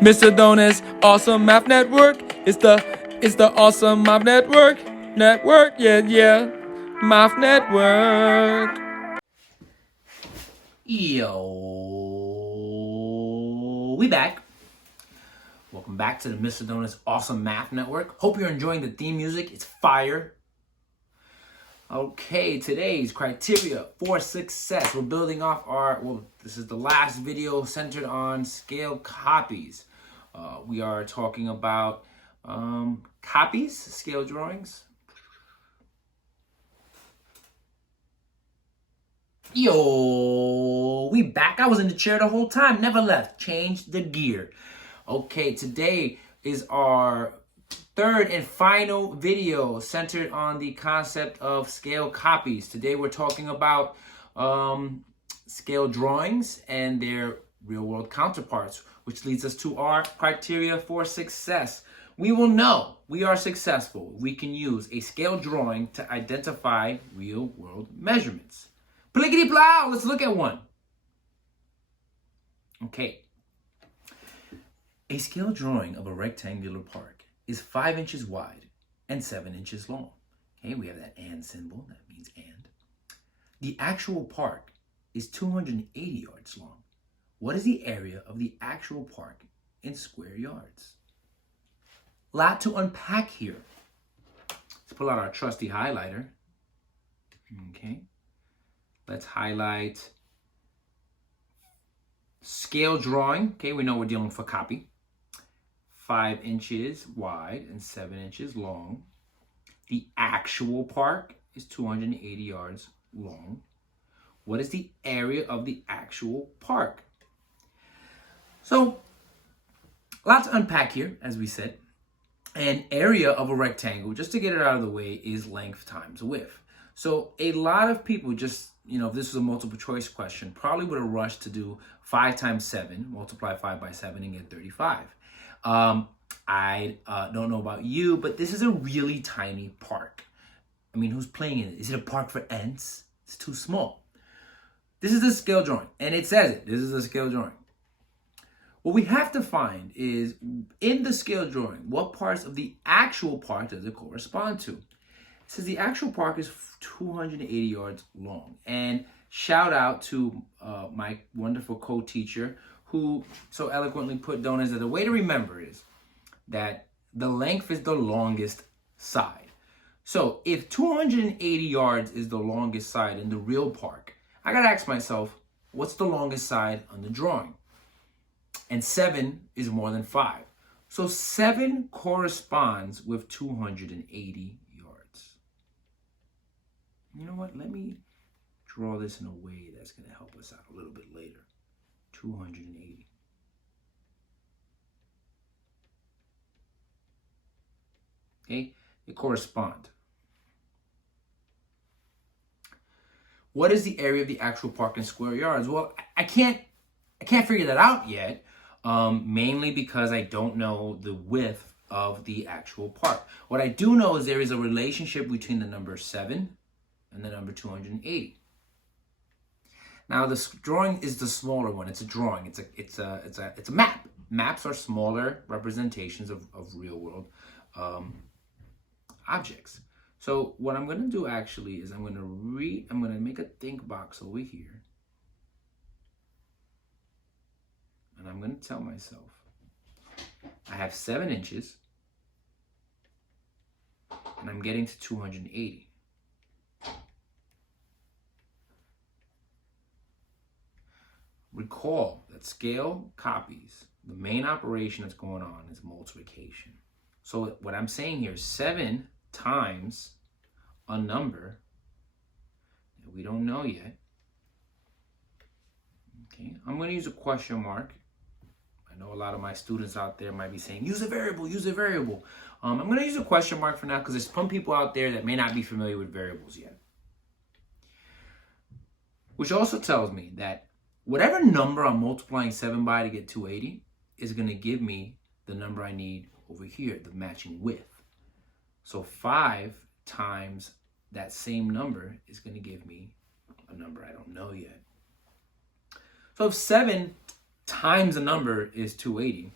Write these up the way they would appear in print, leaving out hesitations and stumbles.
Mr. Donut's Awesome Math Network. It's the Awesome Math Network. Yeah. Math Network. Yo, we back. Welcome back to the Mr. Donut's Awesome Math Network. Hope you're enjoying the theme music. It's fire. Okay, today's criteria for success. We're building off this is the last video centered on scale copies. We are talking about copies, scale drawings. Yo, we back. I was in the chair the whole time, never left. Changed the gear. Okay, today is our third and final video centered on the concept of scale copies. Today we're talking about scale drawings and their real-world counterparts, which leads us to our criteria for success. We will know we are successful. We can use a scale drawing to identify real-world measurements. Plickety plow, let's look at one. Okay. A scale drawing of a rectangular park is 5 inches wide and 7 inches long. Okay, we have that and symbol, that means and. The actual park is 280 yards long. What is the area of the actual park in square yards? Lot to unpack here. Let's pull out our trusty highlighter. Okay. Let's highlight scale drawing. Okay, we know we're dealing with a copy. 5 inches wide and 7 inches long. The actual park is 280 yards long. What is the area of the actual park? So, a lot to unpack here, as we said. An area of a rectangle, just to get it out of the way, is length times width. So a lot of people just, if this was a multiple choice question, probably would have rushed to do 5 times 7, multiply 5 by 7 and get 35. I don't know about you, but this is a really tiny park. I mean, who's playing in it? Is it a park for ants? It's too small. This is a scale drawing, and it says it. This is a scale drawing. What we have to find is, in the scale drawing, what parts of the actual park does it correspond to? It says the actual park is 280 yards long. And shout out to my wonderful co-teacher who so eloquently put donuts that the way to remember is that the length is the longest side. So if 280 yards is the longest side in the real park, I gotta ask myself, what's the longest side on the drawing? And 7 is more than 5. So 7 corresponds with 280 yards. You know what? Let me draw this in a way that's going to help us out a little bit later. 280. Okay? They correspond. What is the area of the actual park in square yards? Well, I can't figure that out yet, mainly because I don't know the width of the actual park. What I do know is there is a relationship between the number 7 and the number 280. Now the drawing is the smaller one. It's a drawing. It's a map. Maps are smaller representations of real world objects. So what I'm going to do actually is I'm going to make a think box over here. And I'm going to tell myself I have 7 inches and I'm getting to 280. Recall that scale copies, the main operation that's going on is multiplication. So what I'm saying here is 7 times a number that we don't know yet. Okay, I'm going to use a question mark. I know a lot of my students out there might be saying, use a variable, use a variable. I'm going to use a question mark for now because there's some people out there that may not be familiar with variables yet. Which also tells me that whatever number I'm multiplying 7 by to get 280 is going to give me the number I need over here, the matching width. So 5 times that same number is going to give me a number I don't know yet. So if 7 times a number is 280,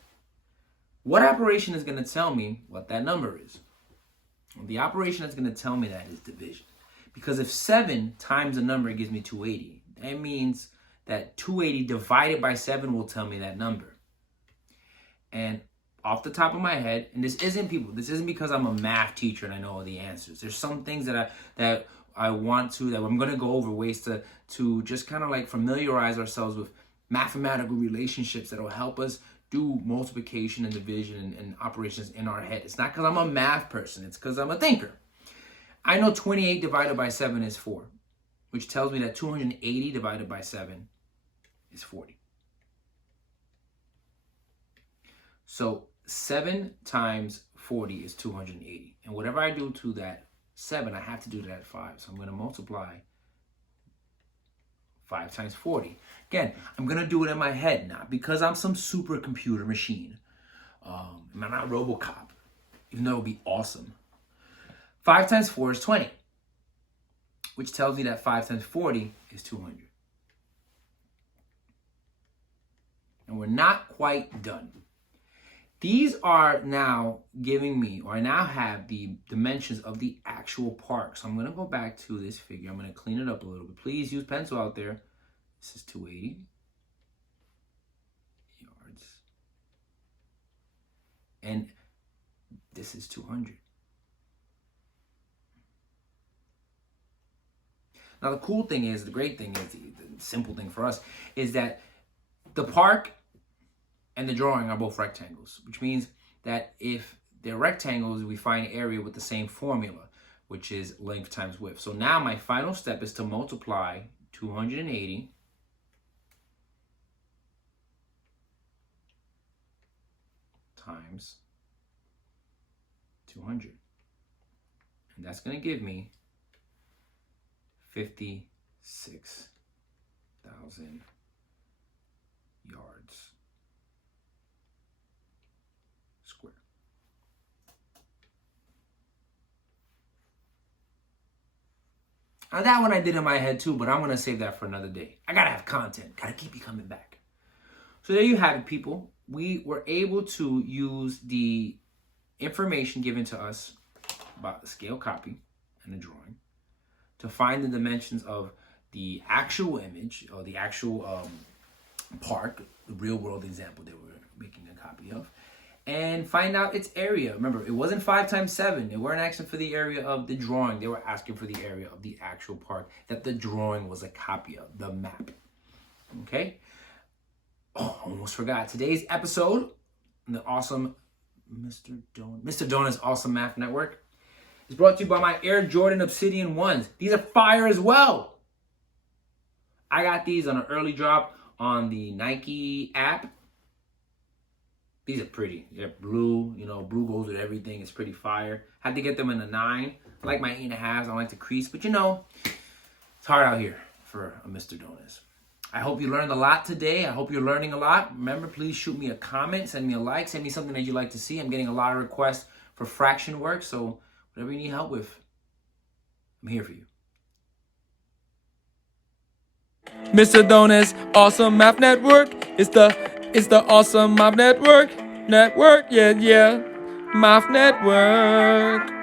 What operation is going to tell me what that number is? Well, the operation that's going to tell me that is division. Because if 7 times a number gives me 280, that means that 280 divided by 7 will tell me that number. And off the top of my head, and this isn't because I'm a math teacher and I know all the answers. There's some things that I'm going to go over, ways to just kind of like familiarize ourselves with mathematical relationships that will help us do multiplication and division and operations in our head. It's not because I'm a math person, it's because I'm a thinker. I know 28 divided by 7 is 4, which tells me that 280 divided by 7 is 40. So 7 times 40 is 280. And whatever I do to that 7, I have to do that at 5. So I'm going to multiply 5 times 40. Again, I'm going to do it in my head, not because I'm some supercomputer machine. I'm not RoboCop, even though it would be awesome. 5 times 4 is 20, which tells me that 5 times 40 is 200. And we're not quite done. These are now giving me, or I now have the dimensions of the actual park. So I'm going to go back to this figure. I'm going to clean it up a little bit. Please use pencil out there. This is 280 yards. And this is 200. Now, the cool thing is, the great thing is, the simple thing for us is that the park and the drawing are both rectangles, which means that if they're rectangles, we find area with the same formula, which is length times width. So now my final step is to multiply 280 times 200. And that's going to give me 56,000 yards square. Now that one I did in my head too, but I'm going to save that for another day. I got to have content. Got to keep you coming back. So there you have it, people. We were able to use the information given to us about the scale copy and the drawing to find the dimensions of the actual image or the actual park, the real world example that we're making a copy of, and find out its area. Remember, it wasn't 5 times 7. They weren't asking for the area of the drawing. They were asking for the area of the actual park that the drawing was a copy of, the map. Okay? Oh, almost forgot. Today's episode, the awesome Mr. Donut's Awesome Math Network, is brought to you by my Air Jordan Obsidian 1s. These are fire as well. I got these on an early drop on the Nike app. These are pretty. They're blue. You know, blue goes with everything. It's pretty fire. Had to get them in a 9. I like my 8.5s. I don't like the crease. But you know, it's hard out here for a Mr. Donut's. I hope you learned a lot today. I hope you're learning a lot. Remember, please shoot me a comment. Send me a like. Send me something that you'd like to see. I'm getting a lot of requests for fraction work. So whatever you need help with, I'm here for you. Mr. Donut's Awesome Math Network. It's the Awesome Math Network. Yeah. Math Network.